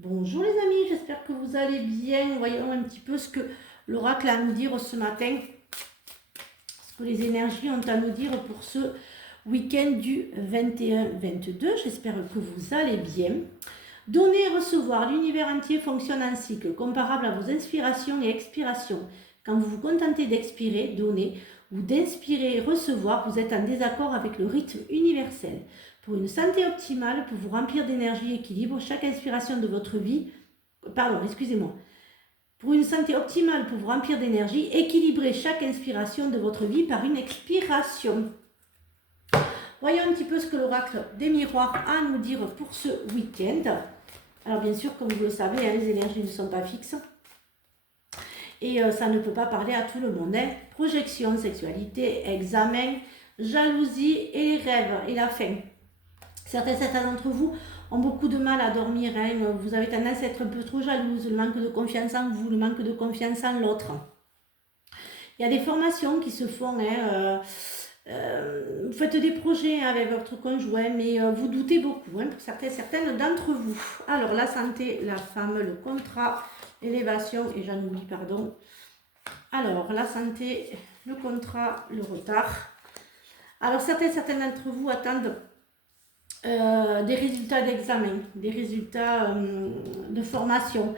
Bonjour les amis, j'espère que vous allez bien. Voyons un petit peu ce que l'oracle a à nous dire ce matin, ce que les énergies ont à nous dire pour ce week-end du 21-22. J'espère que vous allez bien. Donner et recevoir, l'univers entier fonctionne en cycle, comparable à vos inspirations et expirations. Quand vous vous contentez d'expirer, donner, ou d'inspirer et recevoir, vous êtes en désaccord avec le rythme universel. Pour une santé optimale, pour vous remplir d'énergie et équilibre, chaque inspiration de votre vie, pour une santé optimale, pour vous remplir d'énergie, équilibrez chaque inspiration de votre vie par une expiration. Voyons un petit peu ce que l'oracle des miroirs a à nous dire pour ce week-end. Alors bien sûr, comme vous le savez, les énergies ne sont pas fixes. Et ça ne peut pas parler à tout le monde. Projection, sexualité, examen, jalousie et rêve et la faim. Certains d'entre vous ont beaucoup de mal à dormir. Vous avez tendance à être un peu trop jalouse, le manque de confiance en vous, le manque de confiance en l'autre. Il y a des formations qui se font. Vous faites des projets avec votre conjoint, mais vous doutez beaucoup, pour certaines d'entre vous. Alors, la santé, la femme, le contrat, l'élévation, et j'en oublie, pardon. Alors, la santé, le contrat, le retard. Alors, certains d'entre vous attendent des résultats d'examen, des résultats de formation.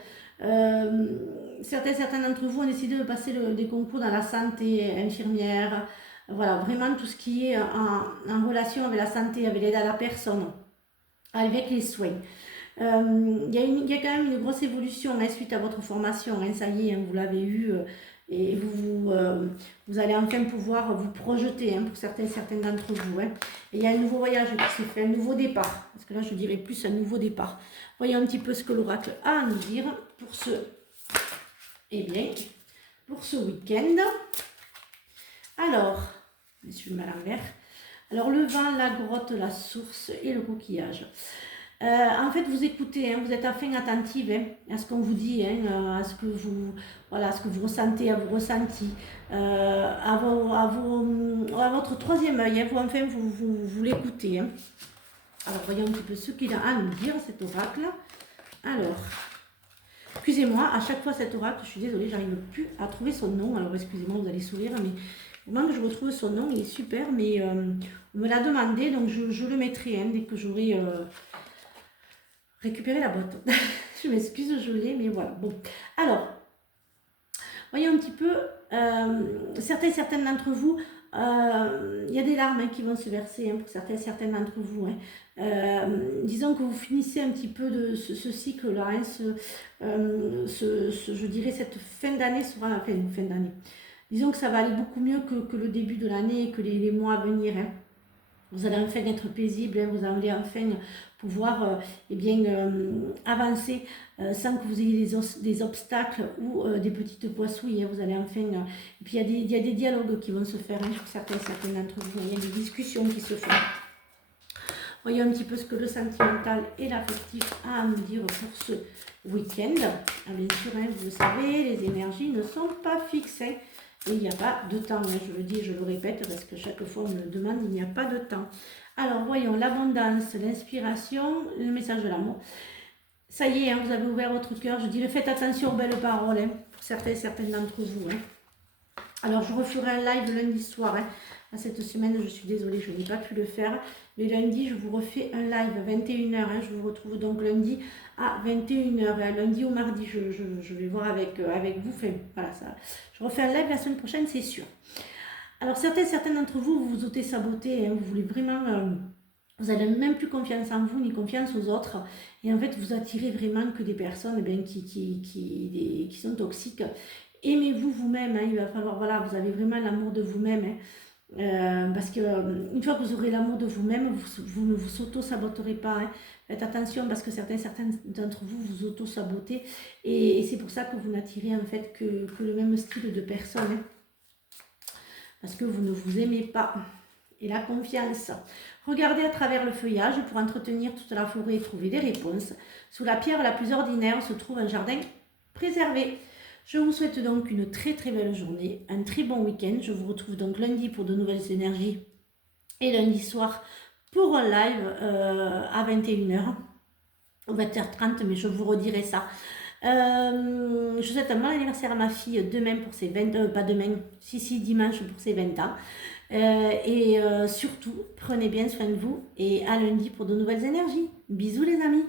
Certains d'entre vous ont décidé de passer des concours dans la santé, infirmière, voilà, vraiment tout ce qui est en relation avec la santé, avec l'aide à la personne, avec les soins. Il y a quand même une grosse évolution suite à votre formation, ça y est, vous l'avez eu, et vous allez enfin pouvoir vous projeter pour certains d'entre vous. Et il y a un nouveau voyage qui se fait, un nouveau départ, parce que là je dirais plus un nouveau départ. Voyons un petit peu ce que l'oracle a à nous dire pour ce, pour ce week-end. Alors, je suis mal à l'envers. Alors le vent, la grotte, la source et le coquillage. En fait, vous écoutez, vous êtes afin attentive à ce qu'on vous dit, à ce que vous, voilà, ce que vous ressentez, à vos ressentis, à votre troisième œil. Vous l'écoutez. Alors, voyons un petit peu ce qu'il a à nous dire, cet oracle. Alors, excusez-moi, à chaque fois cet oracle, je suis désolée, j'arrive plus à trouver son nom. Alors, excusez-moi, vous allez sourire, mais au moment que je retrouve son nom, il est super, mais on me l'a demandé, donc je le mettrai dès que j'aurai récupéré la boîte. Je m'excuse, je l'ai, mais voilà. Bon, alors, voyons un petit peu, certains d'entre vous, il y a des larmes qui vont se verser pour certains d'entre vous. Disons que vous finissez un petit peu de ce cycle-là, je dirais cette fin d'année sera, enfin, fin d'année. Disons que ça va aller beaucoup mieux que le début de l'année et que les mois à venir. Vous allez enfin être paisible, vous allez enfin pouvoir avancer sans que vous ayez des obstacles ou des petites poissouilles. Vous allez enfin... et puis il y a des dialogues qui vont se faire pour certains d'entre vous. Il y a des discussions qui se font. Voyons un petit peu ce que le sentimental et l'affectif a à nous dire pour ce week-end. Bien sûr, vous le savez, les énergies ne sont pas fixes. Et il n'y a pas de temps, je le dis et je le répète parce que chaque fois on me le demande, il n'y a pas de temps. Alors voyons l'abondance, l'inspiration, le message de l'amour. Ça y est, vous avez ouvert votre cœur. Je dis, faites attention aux belles paroles pour certaines d'entre vous. Alors je referai un live lundi soir. Cette semaine, je suis désolée, je n'ai pas pu le faire. Mais lundi, je vous refais un live à 21h. Je vous retrouve donc lundi à 21h. Lundi ou mardi, je vais voir avec vous. Enfin, voilà, ça. Je refais un live la semaine prochaine, c'est sûr. Alors, certains d'entre vous, vous vous auto-sabotez. Vous voulez vraiment... vous n'avez même plus confiance en vous, ni confiance aux autres. Et en fait, vous attirez vraiment que des personnes qui sont toxiques. Aimez-vous vous-même. Il va falloir... Voilà, vous avez vraiment l'amour de vous-même. Parce que une fois que vous aurez l'amour de vous-même, vous ne vous auto-saboterez pas. Faites attention parce que certains d'entre vous vous auto-sabotez et c'est pour ça que vous n'attirez en fait que le même style de personne. Parce que vous ne vous aimez pas. Et la confiance. Regardez à travers le feuillage pour entretenir toute la forêt et trouver des réponses. Sous la pierre la plus ordinaire se trouve un jardin préservé. Je vous souhaite donc une très très belle journée, un très bon week-end. Je vous retrouve donc lundi pour de nouvelles énergies et lundi soir pour un live à 21h. ou 20h30, mais je vous redirai ça. Je souhaite un bon anniversaire à ma fille demain pour ses 20 pas demain, si, dimanche pour ses 20 ans. Et surtout, prenez bien soin de vous et à lundi pour de nouvelles énergies. Bisous les amis.